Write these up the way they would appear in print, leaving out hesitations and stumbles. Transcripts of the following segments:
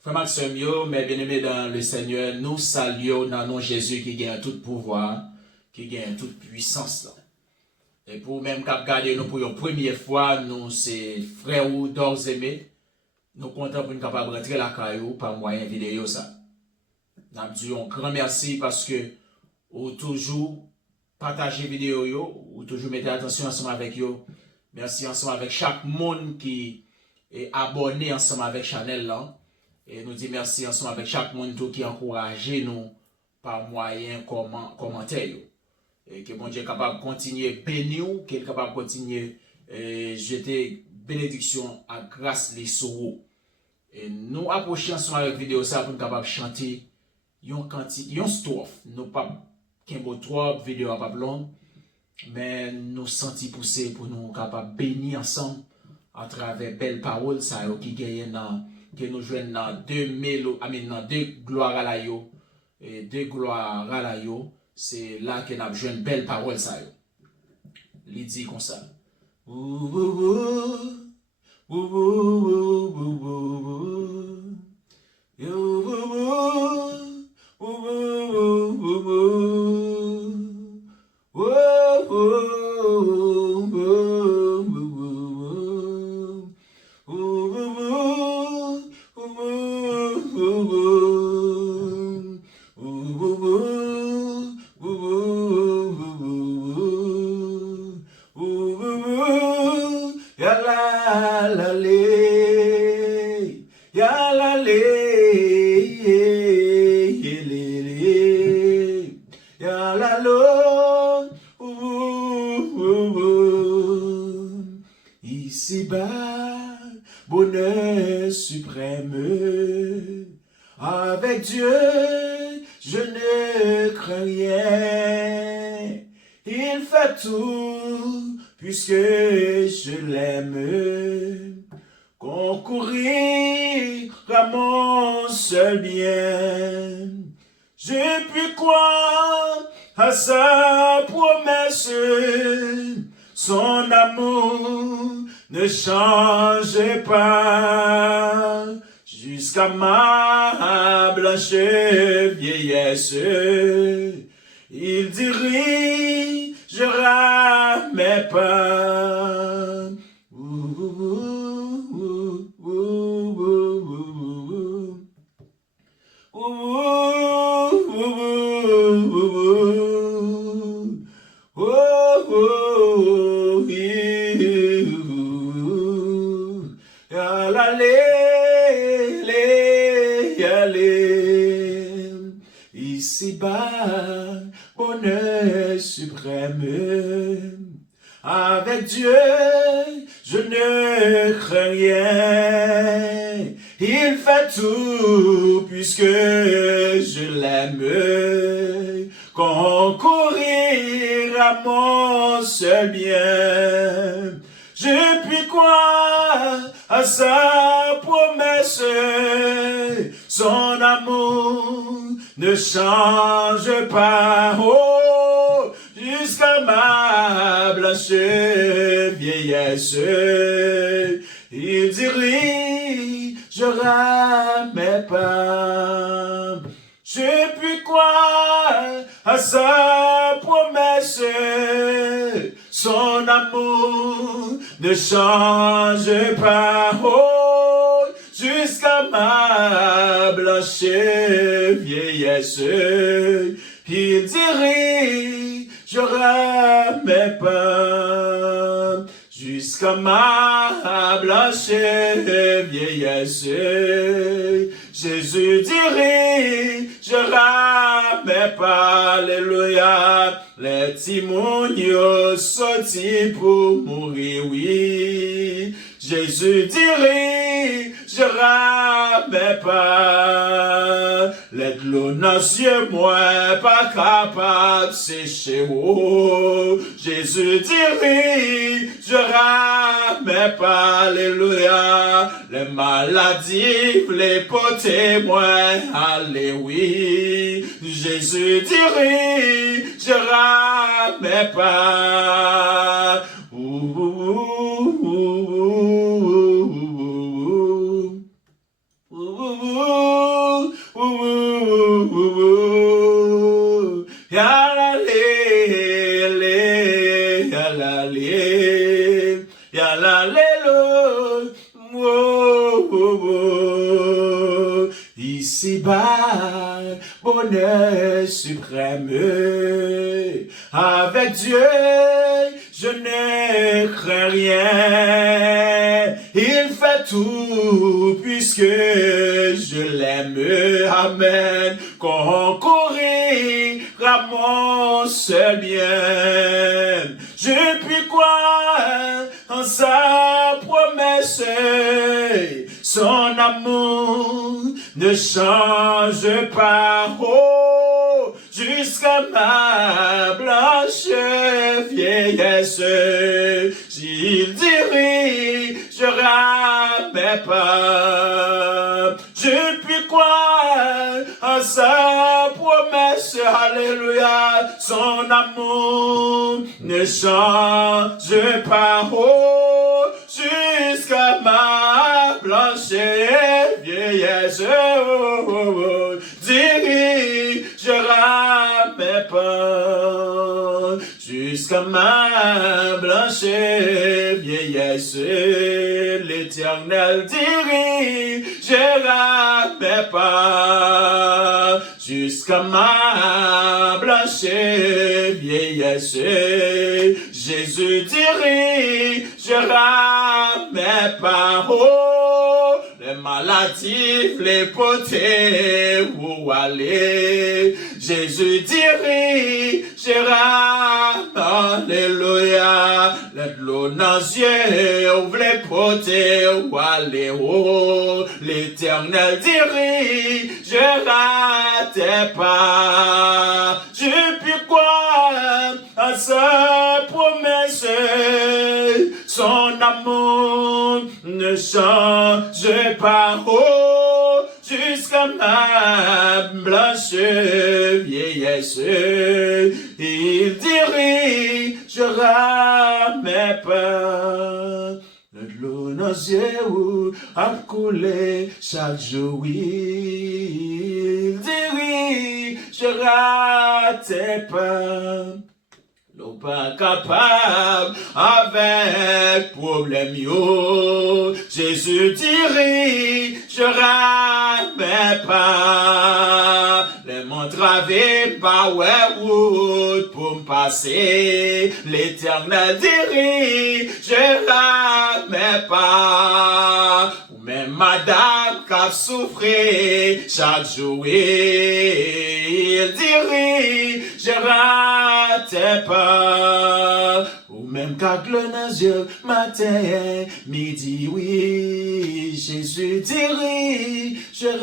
Frère Maxime, mes bien-aimés dans le Seigneur, nous saluons dans nom Jésus qui gagne tout pouvoir, qui gagne toute puissance. Là. Et pour même cap garder nous pour une première fois, nous c'est frères ou d'ores aimés, nous comptons pour nous capable rentrer la caillou par moyen vidéo ça. Nous disons un grand merci parce que vous toujours partagez vidéo ou toujours mettez attention ensemble avec vous. Merci ensemble avec chaque monde qui est abonné ensemble avec Chanel là. Et nous disons merci ensemble avec chaque monde qui encourage nous par moyen commentaire. Et que mon Dieu est capable de continuer à bénir, qu'il est capable de continuer à jeter bénédiction à grâce les sauts. Et nous approchons ensemble avec la vidéo ça pour nous capable de chanter une strophe. Nous pas qu'un beau trop, vidéo pas long, mais nous sentis pousser pour nous capable de bénir ensemble à travers belles paroles ça qui gagne dans que nous jouons dans deux gloires à la yo et deux gloires à la yo, c'est là que nous jouons une belle parole ça yo. Il dit comme ça. Ici-bas, bonheur suprême, avec Dieu, je ne crains rien. Il fait tout, puisque je l'aime. Concourir à mon seul bien. Je puis croire à sa promesse. Son amour ne change pas jusqu'à ma blanche vieillesse. Il dirigera mes pas. Ici-bas, bonheur suprême, avec Dieu, je ne crains rien. Il fait tout, puisque je l'aime. Concourir à mon seul bien. Je puis croire à sa promesse. Son amour ne change pas, oh, jusqu'à ma blanche vieillesse. Il dirigera mes pas. Je puis croire à sa promesse. Son amour ne change pas, oh, jusqu'à ma blanche vieillesse. Il dirigera mes pas jusqu'à ma blanche vieillesse. Jésus dirigera mes pas, alléluia. Les timonios sortis pour mourir, oui. Jésus dirigera mes pas. Les l'eau dans cieux, moi, pas capable, sécher, oh. Jésus dirigera mes pas, alléluia. Les maladies, les porter, moi, allez, oui. Jésus dirigera mes pas. ici-bas, bonheur suprême. Avec Dieu, je ne crains rien. Il fait tout puisque je l'aime. Amen. Concourira mon seul bien. Je puis croire en sa promesse. Son amour ne change pas. Oh, jusqu'à ma blanche vieillesse. S'il dirigera mes pas, je puis croire en sa promesse. Alléluia. Son amour ne change pas. Oh, jusqu'à ma blanche vieillesse. Oh, oh, oh. Dirigera mes pas jusqu'à ma blanche vieillesse. L'Éternel dirigera mes pas jusqu'à ma blanche vieillesse. Jésus dirigera mes pas. Oh, les maladies, les potés, où aller. Jésus dirigera, alléluia. L'eau dans les yeux, ouvre les potés, où aller. Oh, l'Éternel dirigera tes pas. Je puis croire à sa promesse. Son amour ne change pas. Oh, jusqu'à ma blanche vieillesse. Il dirigera mes pas. De l'eau dans les yeux a coulé chaque jour. Il dirigera tes pas. Nous pas capable avec problème yo. Jésus dirigera mes pas. Les m'entraver pas ouais route pour me passer. L'Éternel dirigera mes pas. Ou même madame qui souffre chaque jour. Il dirigera tes pas. Ou même quand le dans les yeux, matin, midi, oui, Jésus dirigera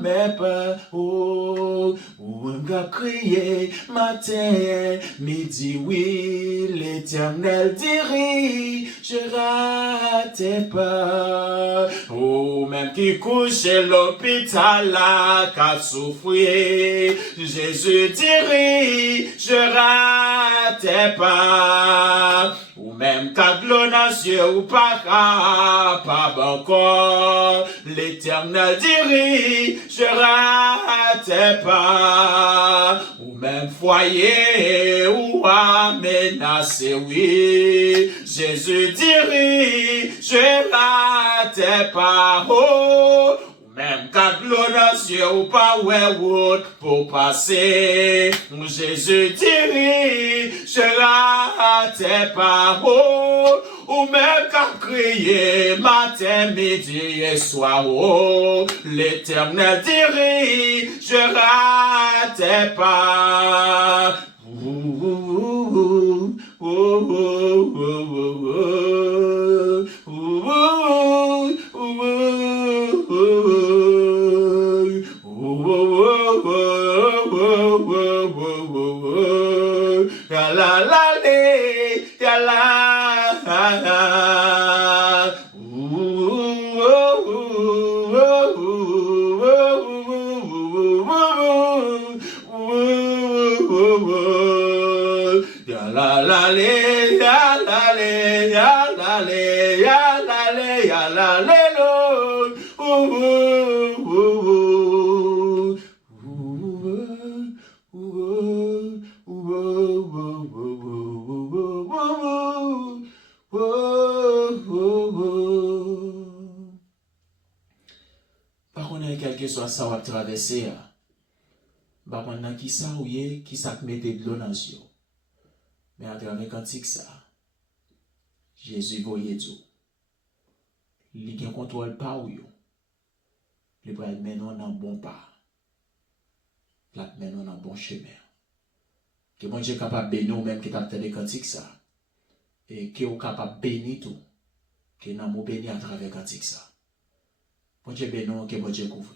mes pas. Oh, ou même quand crier, matin, midi, oui, l'Éternel dirigera tes pas. Oh, même qui couche à l'hôpital, là, qu'a souffrir, Jésus dirigera tes pas. Ou même ta glonation ou pas capable encore, l'Éternel dirigera tes pas. Ou même foyer ou menacé, oui, Jésus dirigera tes pas. Oh, même quand l'onation ou pas ouais route pour passer, Jésus dirigera tes pas. Oh, ou même quand crier matin, midi et soir. Oh, l'Éternel dirigera tes pas. quel que soit ça, on va traverser. Bah, pendant qui ça ou qui ça mette de l'eau dans les yeux. Mais à travers cantique ça, Jésus voyait tout. Il ne contrôle pas ou yo. Il va mener dans bon pas. Il va mener dans bon chemin. Que mon Dieu est capable de bénir ou même qui t'a fait des cantiques ça. Et que est capable de bénir tout. Que nous bénir à travers cantique ça. Mon Dieu bénir, que mon Dieu couvre.